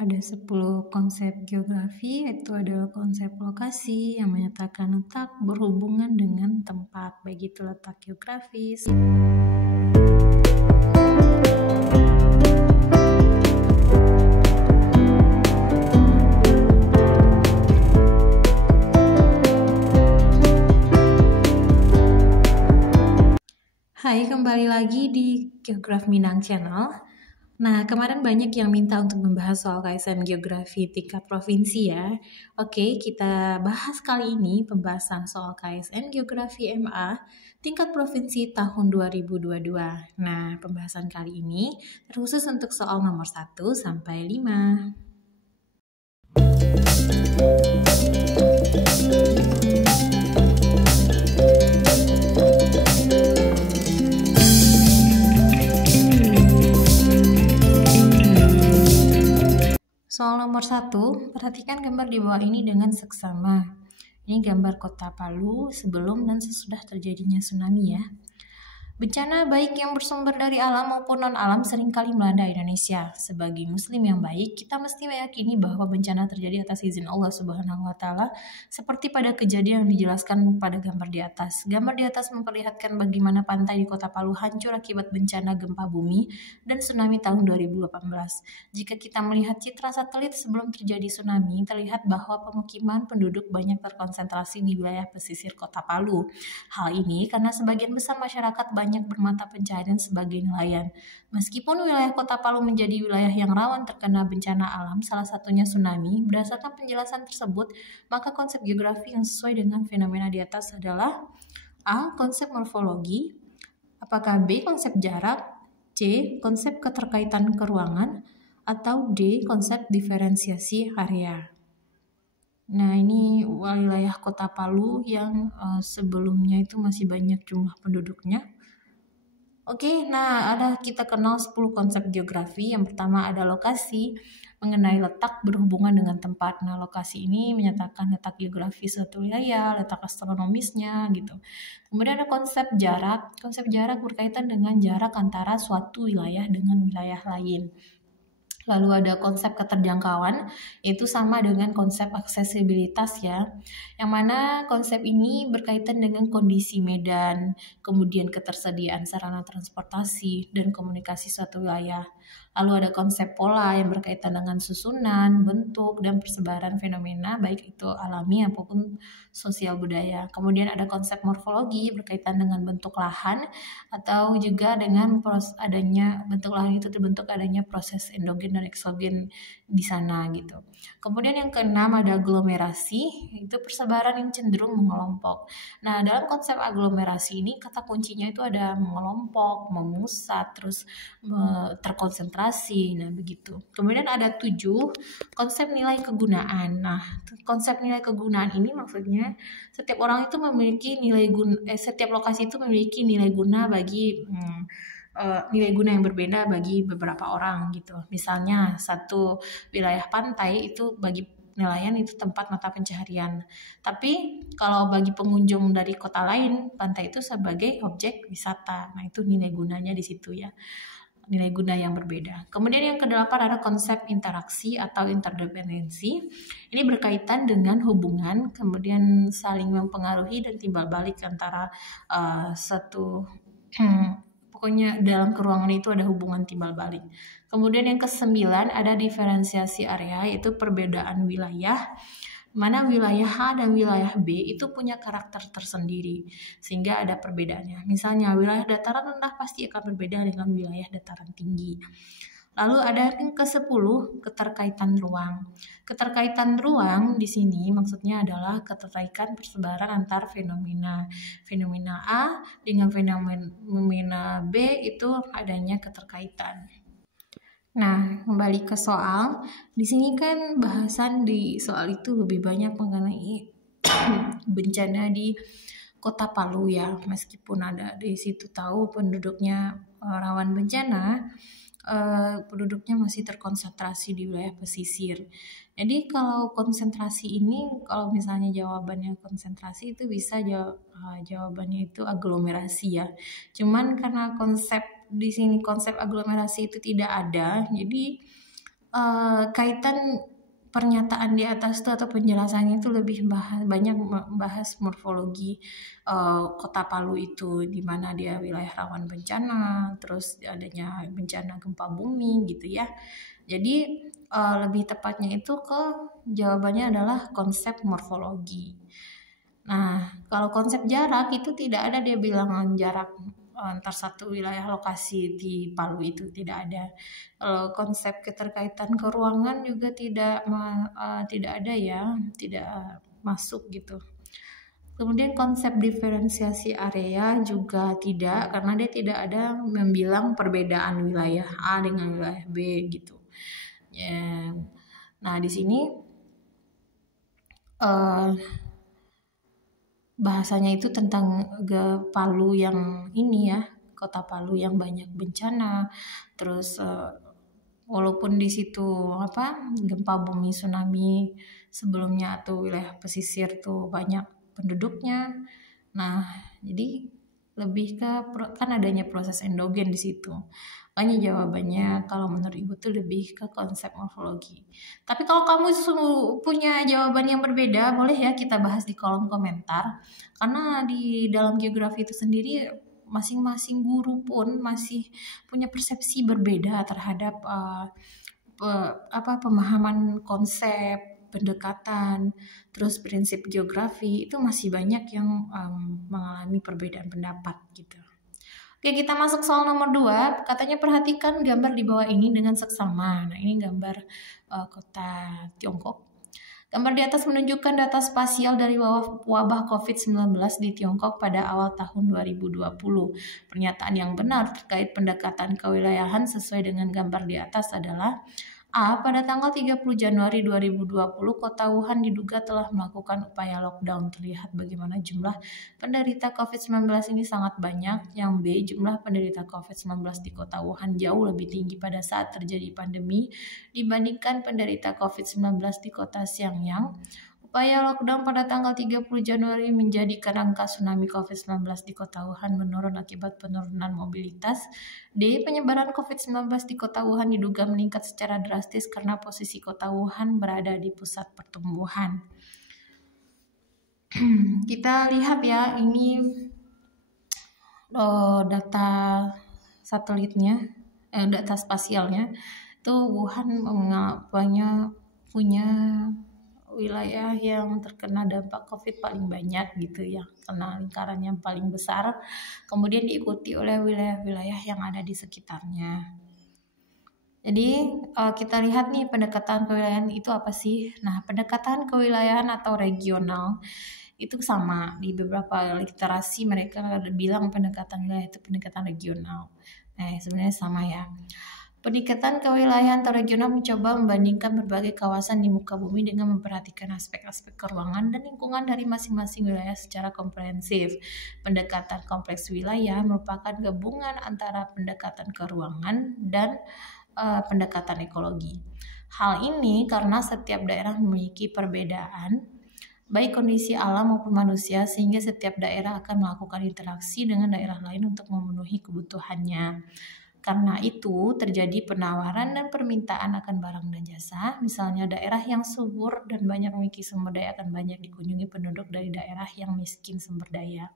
Ada 10 konsep geografi, yaitu adalah konsep lokasi yang menyatakan letak berhubungan dengan tempat, baik itu letak geografis. Hai, kembali lagi di Geograf Minang Channel. Nah, kemarin banyak yang minta untuk membahas soal KSM Geografi tingkat provinsi ya. Oke, kita bahas kali ini pembahasan soal KSM Geografi MA tingkat provinsi tahun 2022. Nah, pembahasan kali ini terkhusus untuk soal nomor 1 sampai 5. Soal nomor 1, perhatikan gambar di bawah ini dengan seksama. Ini gambar kota Palu sebelum dan sesudah terjadinya tsunami ya. Bencana baik yang bersumber dari alam maupun non-alam seringkali melanda Indonesia. Sebagai muslim yang baik, kita mesti meyakini bahwa bencana terjadi atas izin Allah Subhanahu wa taala, seperti pada kejadian yang dijelaskan pada gambar di atas. Gambar di atas memperlihatkan bagaimana pantai di Kota Palu hancur akibat bencana gempa bumi dan tsunami tahun 2018. Jika kita melihat citra satelit sebelum terjadi tsunami, terlihat bahwa pemukiman penduduk banyak terkonsentrasi di wilayah pesisir Kota Palu. Hal ini karena sebagian besar masyarakat banyak bermata pencaharian sebagai nelayan. Meskipun wilayah Kota Palu menjadi wilayah yang rawan terkena bencana alam, salah satunya tsunami, berdasarkan penjelasan tersebut, maka konsep geografi yang sesuai dengan fenomena di atas adalah A. Konsep morfologi, apakah B. Konsep jarak, C. Konsep keterkaitan keruangan, atau D. Konsep diferensiasi area. Nah, ini wilayah Kota Palu yang sebelumnya itu masih banyak jumlah penduduknya. Oke, nah kita kenal 10 konsep geografi. Yang pertama ada lokasi, mengenai letak berhubungan dengan tempat. Nah, lokasi ini menyatakan letak geografis suatu wilayah, letak astronomisnya gitu. Kemudian ada konsep jarak. Konsep jarak berkaitan dengan jarak antara suatu wilayah dengan wilayah lain. Lalu ada konsep keterjangkauan, yaitu sama dengan konsep aksesibilitas ya, yang mana konsep ini berkaitan dengan kondisi medan, kemudian ketersediaan sarana transportasi, dan komunikasi suatu wilayah. Lalu ada konsep pola yang berkaitan dengan susunan, bentuk, dan persebaran fenomena, baik itu alami maupun sosial budaya. Kemudian ada konsep morfologi berkaitan dengan bentuk lahan, atau juga dengan adanya bentuk lahan itu terbentuk adanya proses endogen dan eksogen di sana gitu. Kemudian yang keenam ada aglomerasi, itu persebaran yang cenderung mengelompok. Nah, dalam konsep aglomerasi ini kata kuncinya itu ada mengelompok, memusat, terus terkonsentrasi. Nah, begitu. Kemudian ada 7 konsep nilai kegunaan. Nah, konsep nilai kegunaan ini maksudnya setiap orang itu memiliki nilai guna, setiap lokasi itu memiliki nilai guna bagi nilai guna yang berbeda bagi beberapa orang gitu. Misalnya satu wilayah pantai itu bagi nelayan itu tempat mata pencaharian. Tapi kalau bagi pengunjung dari kota lain, pantai itu sebagai objek wisata. Nah, itu nilai gunanya di situ ya. Nilai guna yang berbeda. Kemudian yang kedelapan ada konsep interaksi atau interdependensi. Ini berkaitan dengan hubungan, kemudian saling mempengaruhi dan timbal balik antara pokoknya dalam keruangan itu ada hubungan timbal balik. Kemudian yang ke-9 ada diferensiasi area, yaitu perbedaan wilayah, mana wilayah A dan wilayah B itu punya karakter tersendiri sehingga ada perbedaannya. Misalnya wilayah dataran rendah pasti akan berbeda dengan wilayah dataran tinggi. Lalu ada yang ke-10 keterkaitan ruang. Keterkaitan ruang di sini maksudnya adalah keterkaitan persebaran antar fenomena. Fenomena A dengan fenomena B itu adanya keterkaitan. Nah, kembali ke soal. Di sini kan bahasan di soal itu lebih banyak mengenai bencana di Kota Palu ya. Meskipun ada di situ tahu penduduknya rawan bencana, penduduknya masih terkonsentrasi di wilayah pesisir. Jadi kalau konsentrasi ini, kalau misalnya jawabannya konsentrasi itu bisa jawabannya itu aglomerasi ya. Cuman karena konsep di sini konsep aglomerasi itu tidak ada, jadi kaitan pernyataan di atas itu atau penjelasannya itu lebih banyak membahas morfologi kota Palu itu, di mana dia wilayah rawan bencana, terus adanya bencana gempa bumi gitu ya. Jadi lebih tepatnya itu jawabannya adalah konsep morfologi. Nah, kalau konsep jarak itu tidak ada dia bilang jarak antar satu wilayah lokasi di Palu itu tidak ada. Konsep keterkaitan keruangan juga tidak ada ya, tidak masuk gitu. Kemudian konsep diferensiasi area juga tidak, karena dia tidak ada membilang perbedaan wilayah A dengan wilayah B gitu. Ya. Nah, di sini bahasanya itu tentang Palu yang ini ya, kota Palu yang banyak bencana, terus walaupun di situ gempa bumi tsunami sebelumnya atau wilayah pesisir tuh banyak penduduknya. Nah, jadi lebih ke kan adanya proses endogen di situ. Makanya jawabannya kalau menurut Ibu tuh lebih ke konsep morfologi. Tapi kalau kamu punya jawaban yang berbeda, boleh ya kita bahas di kolom komentar. Karena di dalam geografi itu sendiri masing-masing guru pun masih punya persepsi berbeda terhadap pemahaman konsep, pendekatan, terus prinsip geografi itu masih banyak yang mengalami perbedaan pendapat gitu. Oke, kita masuk soal nomor 2. Katanya perhatikan gambar di bawah ini dengan seksama. Nah, ini gambar kota Tiongkok. Gambar di atas menunjukkan data spasial dari wabah COVID-19 di Tiongkok pada awal tahun 2020. Pernyataan yang benar terkait pendekatan kewilayahan sesuai dengan gambar di atas adalah A. Pada tanggal 30 Januari 2020, kota Wuhan diduga telah melakukan upaya lockdown. Terlihat bagaimana jumlah penderita COVID-19 ini sangat banyak. Yang B. Jumlah penderita COVID-19 di kota Wuhan jauh lebih tinggi pada saat terjadi pandemi dibandingkan penderita COVID-19 di kota Xiangyang. Upaya lockdown pada tanggal 30 Januari menjadikan angka tsunami COVID-19 di kota Wuhan menurun akibat penurunan mobilitas. D. Penyebaran COVID-19 di kota Wuhan diduga meningkat secara drastis karena posisi kota Wuhan berada di pusat pertumbuhan. Kita lihat ya, ini data satelitnya, data spasialnya. Itu Wuhan punya wilayah yang terkena dampak COVID paling banyak gitu ya, kena lingkaran yang paling besar, kemudian diikuti oleh wilayah-wilayah yang ada di sekitarnya. Jadi kita lihat nih pendekatan kewilayahan itu apa sih? Nah, pendekatan kewilayahan atau regional itu sama di beberapa literasi mereka bilang pendekatan wilayah itu pendekatan regional. Nah, sebenarnya sama ya. Pendekatan kewilayahan atau regional mencoba membandingkan berbagai kawasan di muka bumi dengan memperhatikan aspek-aspek keruangan dan lingkungan dari masing-masing wilayah secara komprehensif. Pendekatan kompleks wilayah merupakan gabungan antara pendekatan keruangan dan pendekatan ekologi. Hal ini karena setiap daerah memiliki perbedaan, baik kondisi alam maupun manusia, sehingga setiap daerah akan melakukan interaksi dengan daerah lain untuk memenuhi kebutuhannya. Karena itu terjadi penawaran dan permintaan akan barang dan jasa. Misalnya daerah yang subur dan banyak memiliki sumber daya akan banyak dikunjungi penduduk dari daerah yang miskin sumber daya.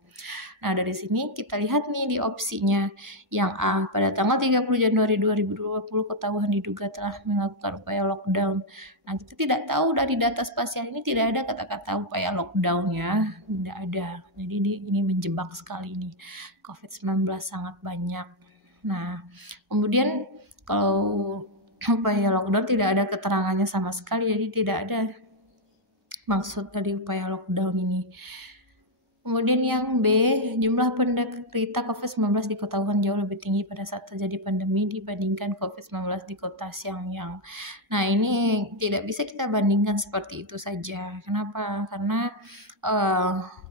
Nah, dari sini kita lihat nih di opsinya. Yang A, pada tanggal 30 Januari 2020 kota Wuhan diduga telah melakukan upaya lockdown. Nah, kita tidak tahu dari data spasial ini tidak ada kata-kata upaya lockdown ya. Tidak ada. Jadi ini menjebak sekali ini. COVID-19 sangat banyak. Nah, kemudian kalau upaya lockdown tidak ada keterangannya sama sekali, jadi tidak ada maksud dari upaya lockdown ini. Kemudian yang B, jumlah penderita COVID-19 di kota Wuhan jauh lebih tinggi pada saat terjadi pandemi dibandingkan COVID-19 di kota Xiangyang. Nah, ini tidak bisa kita bandingkan seperti itu saja. Kenapa? Karena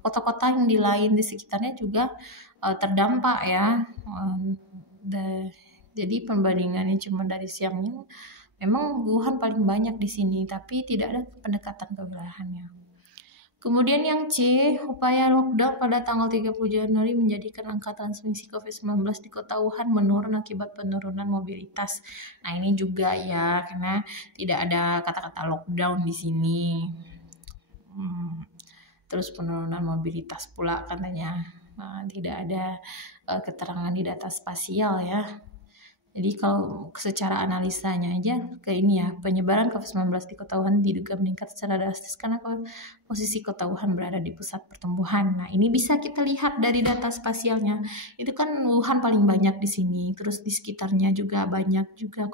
kota-kota yang lain di sekitarnya juga terdampak ya. Jadi pembandingannya cuma dari Xiangyang, memang Wuhan paling banyak di sini, tapi tidak ada pendekatan kewilayahannya. Kemudian yang C, upaya lockdown pada tanggal 30 Januari menjadikan angka transmisi COVID-19 di kota Wuhan menurun akibat penurunan mobilitas. Nah, ini juga ya, karena tidak ada kata-kata lockdown di sini. Terus penurunan mobilitas pula katanya. Nah, tidak ada keterangan di data spasial ya. Jadi kalau secara analisanya aja ke ini ya, penyebaran COVID-19 di kota Wuhan diduga meningkat secara drastis karena posisi kota Wuhan berada di pusat pertumbuhan. Nah, ini bisa kita lihat dari data spasialnya. Itu kan Wuhan paling banyak di sini, terus di sekitarnya juga banyak juga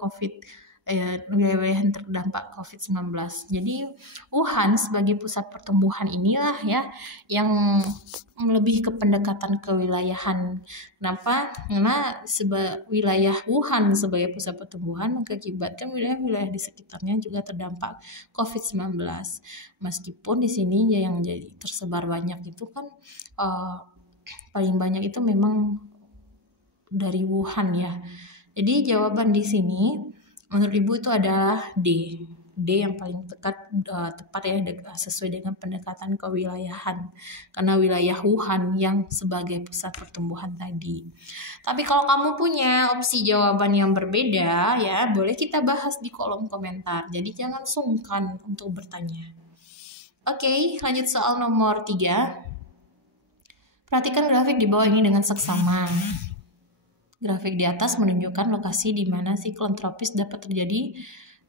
wilayah yang terdampak COVID-19. Jadi Wuhan sebagai pusat pertumbuhan inilah ya yang lebih ke pendekatan kewilayahan. Kenapa? Karena wilayah Wuhan sebagai pusat pertumbuhan mengakibatkan wilayah-wilayah di sekitarnya juga terdampak COVID-19. Meskipun di sini yang jadi tersebar banyak itu kan paling banyak itu memang dari Wuhan ya. Jadi jawaban di sini menurut Ibu itu adalah D. D yang paling tepat ya sesuai dengan pendekatan kewilayahan karena wilayah Wuhan yang sebagai pusat pertumbuhan tadi. Tapi kalau kamu punya opsi jawaban yang berbeda ya boleh kita bahas di kolom komentar. Jadi jangan sungkan untuk bertanya. Oke, lanjut soal nomor 3. Perhatikan grafik di bawah ini dengan seksama. Grafik di atas menunjukkan lokasi di mana siklon tropis dapat terjadi.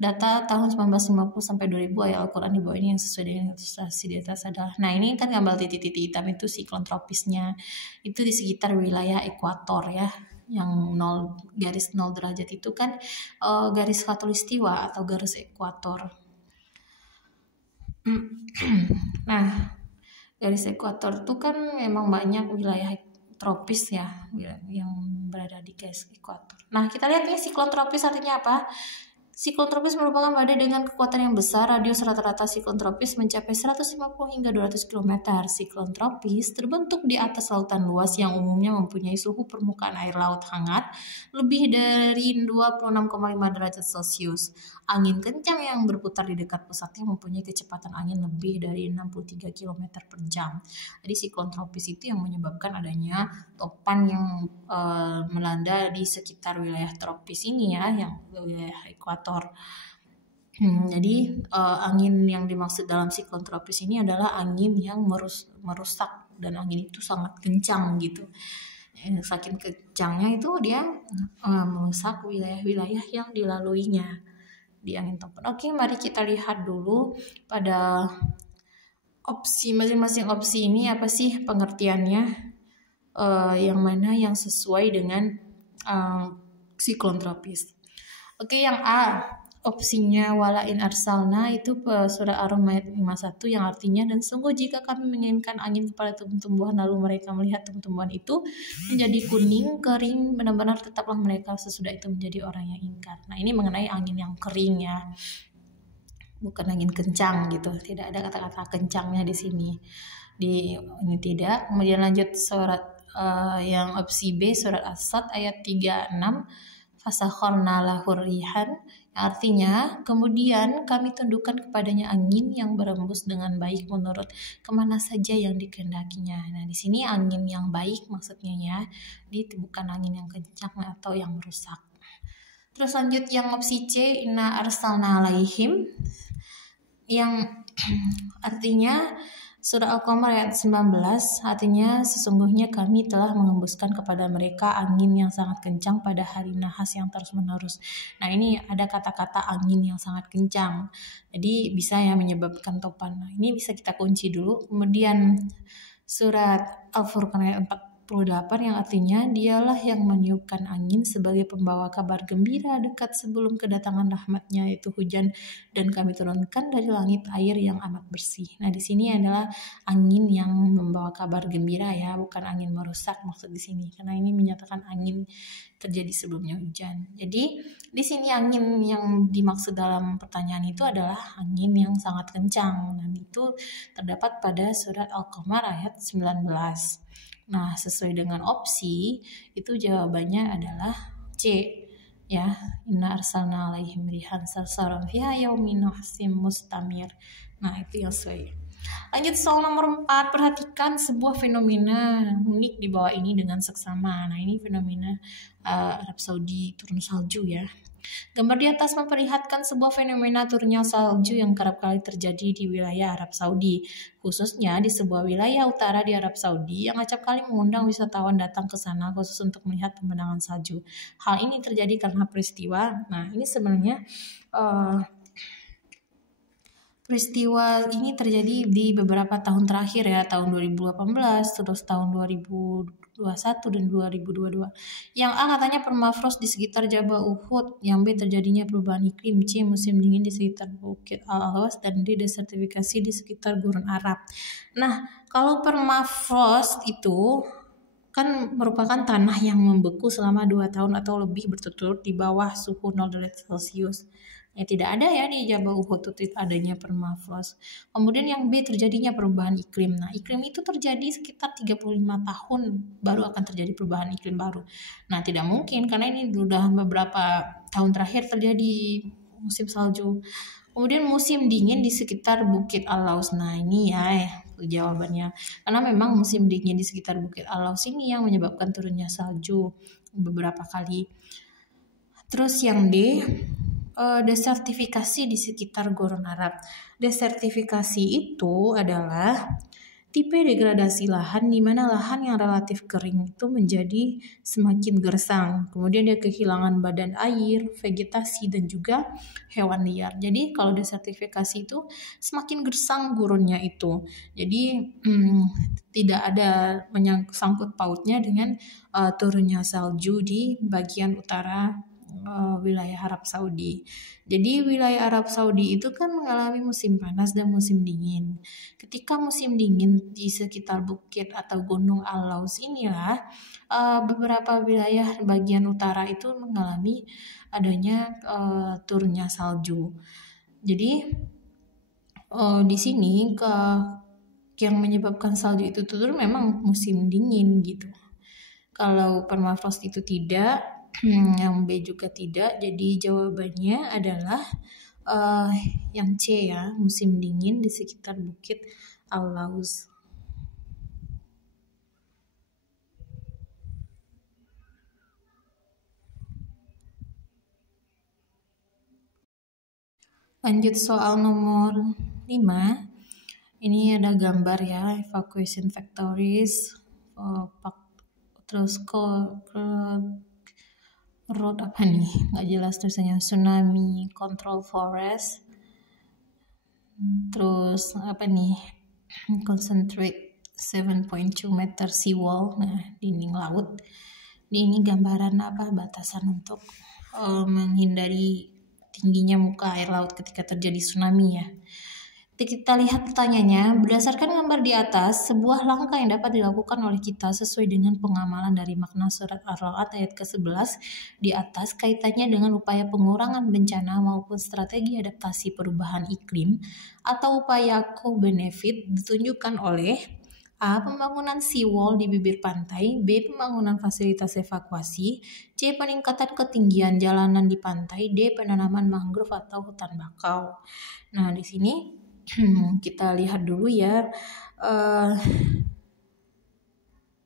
Data tahun 1950 sampai 2000 ayat Al-Quran di bawah ini yang sesuai dengan ilustrasi di atas adalah. Nah, ini kan gambar titik-titik hitam itu siklon tropisnya. Itu di sekitar wilayah ekuator ya. Yang garis 0 derajat itu kan garis khatulistiwa atau garis ekuator. Nah, garis ekuator itu kan memang banyak wilayah tropis ya yang berada di garis ekuator. Nah, kita lihat nih siklon tropis artinya apa? Siklon tropis merupakan badai dengan kekuatan yang besar. Radius rata-rata siklon tropis mencapai 150 hingga 200 km. Siklon tropis terbentuk di atas lautan luas yang umumnya mempunyai suhu permukaan air laut hangat lebih dari 26,5 derajat Celcius. Angin kencang yang berputar di dekat pusatnya mempunyai kecepatan angin lebih dari 63 km per jam. Jadi siklon tropis itu yang menyebabkan adanya topan yang melanda di sekitar wilayah tropis ini ya, yang wilayah ekuator. Jadi angin yang dimaksud dalam siklon tropis ini adalah angin yang merusak dan angin itu sangat kencang gitu. Saking kencangnya itu dia merusak wilayah-wilayah yang dilaluinya di angin topan. Oke, mari kita lihat dulu pada opsi masing-masing opsi ini apa sih pengertiannya, yang mana yang sesuai dengan siklon tropis. Oke, yang A, opsinya walain arsalna itu surat Ar-Rum ayat 51 yang artinya dan sungguh jika kami mengirimkan angin kepada tumbuh-tumbuhan lalu mereka melihat tumbuh-tumbuhan itu menjadi kuning, kering, benar-benar tetaplah mereka sesudah itu menjadi orang yang ingkar. Nah, ini mengenai angin yang kering ya. Bukan angin kencang gitu. Tidak ada kata-kata kencangnya di sini. Ini tidak. Kemudian lanjut surat yang opsi B surat As-Sad ayat 36. Fasakharna lahu rihan, artinya kemudian kami tundukkan kepadanya angin yang berembus dengan baik menurut kemana saja yang dikehendakinya. Nah, di sini angin yang baik maksudnya ya, bukan angin yang kencang atau yang merusak. Terus lanjut yang opsi C, inna arsalna alaihim, yang artinya Surah Al-Qamar ayat 19 artinya sesungguhnya kami telah mengembuskan kepada mereka angin yang sangat kencang pada hari nahas yang terus menerus. Nah, ini ada kata-kata angin yang sangat kencang. Jadi bisa ya menyebabkan topan. Nah, ini bisa kita kunci dulu. Kemudian surat Al-Furqan ayat 48 yang artinya dialah yang meniupkan angin sebagai pembawa kabar gembira dekat sebelum kedatangan rahmatnya yaitu hujan dan kami turunkan dari langit air yang amat bersih. Nah, di sini adalah angin yang membawa kabar gembira ya, bukan angin merusak maksud di sini karena ini menyatakan angin terjadi sebelumnya hujan. Jadi di sini angin yang dimaksud dalam pertanyaan itu adalah angin yang sangat kencang dan itu terdapat pada surat Al-Qamar ayat 19. Nah, sesuai dengan opsi itu jawabannya adalah C ya, inna arsalna alaihim rihan sarsaran fiha yaumin nahsim mustamir. Nah, itu yang sesuai. Lanjut soal nomor 4, perhatikan sebuah fenomena unik di bawah ini dengan seksama. Nah, ini fenomena Arab Saudi turun salju ya. Gambar di atas memperlihatkan sebuah fenomena turunnya salju yang kerap kali terjadi di wilayah Arab Saudi, khususnya di sebuah wilayah utara di Arab Saudi yang acap kali mengundang wisatawan datang ke sana khusus untuk melihat pemandangan salju. Hal ini terjadi karena peristiwa, nah ini sebenarnya peristiwa ini terjadi di beberapa tahun terakhir ya, tahun 2018, terus tahun 2021 dan 2022. Yang A katanya permafrost di sekitar Jabal Uhud, yang B terjadinya perubahan iklim, C musim dingin di sekitar Bukit Al-Awas, dan D desertifikasi di sekitar Gurun Arab. Nah, kalau permafrost itu kan merupakan tanah yang membeku selama 2 tahun atau lebih berturut-turut di bawah suhu 0 derajat Celcius. Ya, tidak ada ya di Jabal Uhud adanya permafrost. Kemudian yang B terjadinya perubahan iklim. Nah, iklim itu terjadi sekitar 35 tahun baru akan terjadi perubahan iklim baru. Nah, tidak mungkin karena ini sudah beberapa tahun terakhir terjadi musim salju. Kemudian musim dingin di sekitar Bukit Al-Laus. Nah, ini ya jawabannya. Karena memang musim dingin di sekitar Bukit Al-Laus ini yang menyebabkan turunnya salju beberapa kali. Terus yang D, desertifikasi di sekitar Gurun Arab. Desertifikasi itu adalah tipe degradasi lahan di mana lahan yang relatif kering itu menjadi semakin gersang. Kemudian dia kehilangan badan air, vegetasi, dan juga hewan liar. Jadi kalau desertifikasi itu semakin gersang gurunnya itu. Jadi tidak ada sangkut pautnya dengan turunnya salju di bagian utara wilayah Arab Saudi. Jadi wilayah Arab Saudi itu kan mengalami musim panas dan musim dingin. Ketika musim dingin di sekitar bukit atau gunung Al-Laus inilah beberapa wilayah bagian utara itu mengalami adanya turunnya salju. Jadi di sini yang menyebabkan salju itu turun memang musim dingin gitu. Kalau permafrost itu tidak, yang B juga tidak, jadi jawabannya adalah yang C ya, musim dingin di sekitar Bukit Al-Laus. Lanjut soal nomor 5. Ini ada gambar ya, evacuation factories, terus road apa nih, nggak jelas tulisannya, tsunami control forest, terus apa nih, concentrate 7.2 meter seawall, nah dinding laut. Ini gambaran apa, batasan untuk menghindari tingginya muka air laut ketika terjadi tsunami ya. Kita lihat pertanyaannya, berdasarkan gambar di atas, sebuah langkah yang dapat dilakukan oleh kita sesuai dengan pengamalan dari makna surat Ar-Ra'd ayat ke-11 di atas kaitannya dengan upaya pengurangan bencana maupun strategi adaptasi perubahan iklim atau upaya co-benefit ditunjukkan oleh A. Pembangunan seawall di bibir pantai, B. Pembangunan fasilitas evakuasi, C. Peningkatan ketinggian jalanan di pantai, D. Penanaman mangrove atau hutan bakau. Nah, di sini kita lihat dulu ya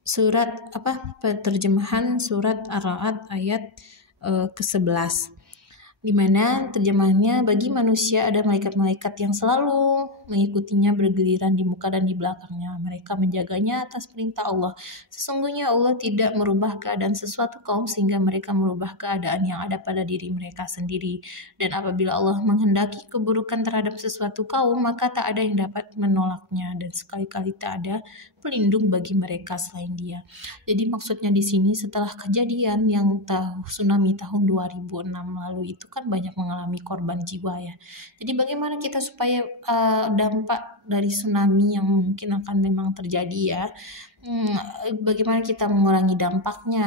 surat terjemahan surat Ar-Ra'd ayat ke-11, di mana terjemahannya, bagi manusia ada malaikat-malaikat yang selalu mengikutinya bergiliran di muka dan di belakangnya. Mereka menjaganya atas perintah Allah. Sesungguhnya Allah tidak merubah keadaan sesuatu kaum sehingga mereka merubah keadaan yang ada pada diri mereka sendiri. Dan apabila Allah menghendaki keburukan terhadap sesuatu kaum, maka tak ada yang dapat menolaknya, dan sekali-kali tak ada pelindung bagi mereka selain Dia. Jadi maksudnya di sini setelah kejadian yang tsunami tahun 2006 lalu itu kan banyak mengalami korban jiwa ya. Jadi bagaimana kita supaya dampak dari tsunami yang mungkin akan memang terjadi ya, bagaimana kita mengurangi dampaknya,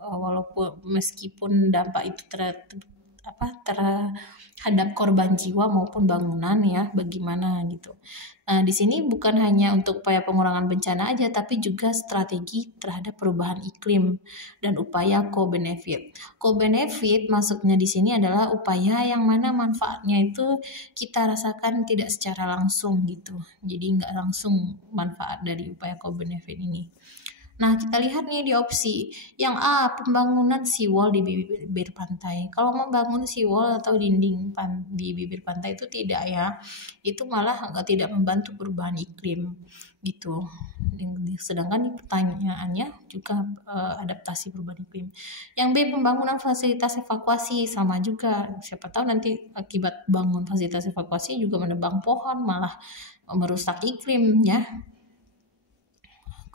walaupun meskipun dampak itu terhadap korban jiwa maupun bangunan ya, bagaimana gitu. Nah, di sini bukan hanya untuk upaya pengurangan bencana aja, tapi juga strategi terhadap perubahan iklim dan upaya co-benefit. Co-benefit maksudnya di sini adalah upaya yang mana manfaatnya itu kita rasakan tidak secara langsung gitu. Jadi nggak langsung manfaat dari upaya co-benefit ini. Nah, kita lihat nih di opsi yang A, pembangunan seawall di bibir pantai. Kalau membangun seawall atau dinding di bibir pantai itu tidak ya, itu malah tidak membantu perubahan iklim gitu. Sedangkan di pertanyaannya juga adaptasi perubahan iklim. Yang B, pembangunan fasilitas evakuasi, sama juga. Siapa tahu nanti akibat bangun fasilitas evakuasi juga menebang pohon, malah merusak iklim ya.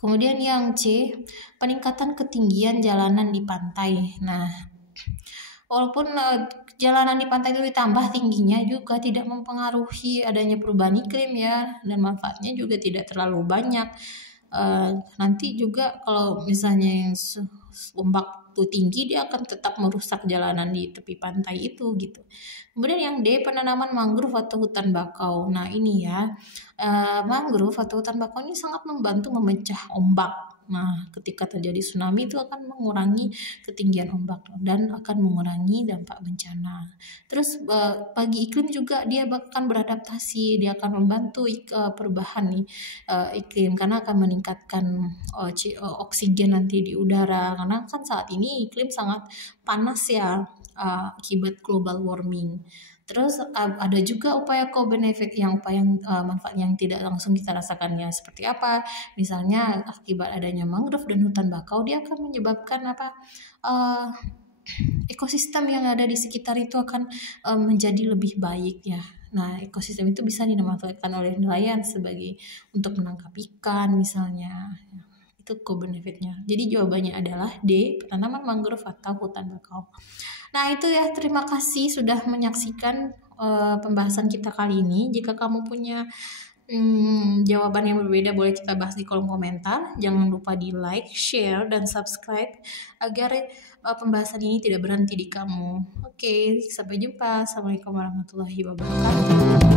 Kemudian yang C, peningkatan ketinggian jalanan di pantai. Nah, walaupun jalanan di pantai itu ditambah tingginya juga tidak mempengaruhi adanya perubahan iklim ya, dan manfaatnya juga tidak terlalu banyak. Nanti juga kalau misalnya yang ombak itu tinggi, dia akan tetap merusak jalanan di tepi pantai itu gitu. Kemudian yang D, penanaman mangrove atau hutan bakau. Nah ini ya, mangrove atau hutan bakau ini sangat membantu memecah ombak. Nah, ketika terjadi tsunami itu akan mengurangi ketinggian ombak dan akan mengurangi dampak bencana. Terus bagi iklim juga dia akan beradaptasi, dia akan membantu perubahan nih iklim karena akan meningkatkan oksigen nanti di udara, karena kan saat ini iklim sangat panas ya akibat global warming. Terus ada juga upaya co-benefit yang manfaat yang tidak langsung kita rasakannya seperti apa? Misalnya akibat adanya mangrove dan hutan bakau, dia akan menyebabkan ekosistem yang ada di sekitar itu akan menjadi lebih baik ya. Nah, ekosistem itu bisa dimanfaatkan oleh nelayan sebagai untuk menangkap ikan misalnya. Itu co-benefitnya. Jadi jawabannya adalah D, penanaman mangrove atau hutan bakau. Nah itu ya, terima kasih sudah menyaksikan pembahasan kita kali ini. Jika kamu punya jawaban yang berbeda, boleh kita bahas di kolom komentar. Jangan lupa di like, share, dan subscribe agar pembahasan ini tidak berhenti di kamu. Oke, sampai jumpa. Assalamualaikum warahmatullahi wabarakatuh.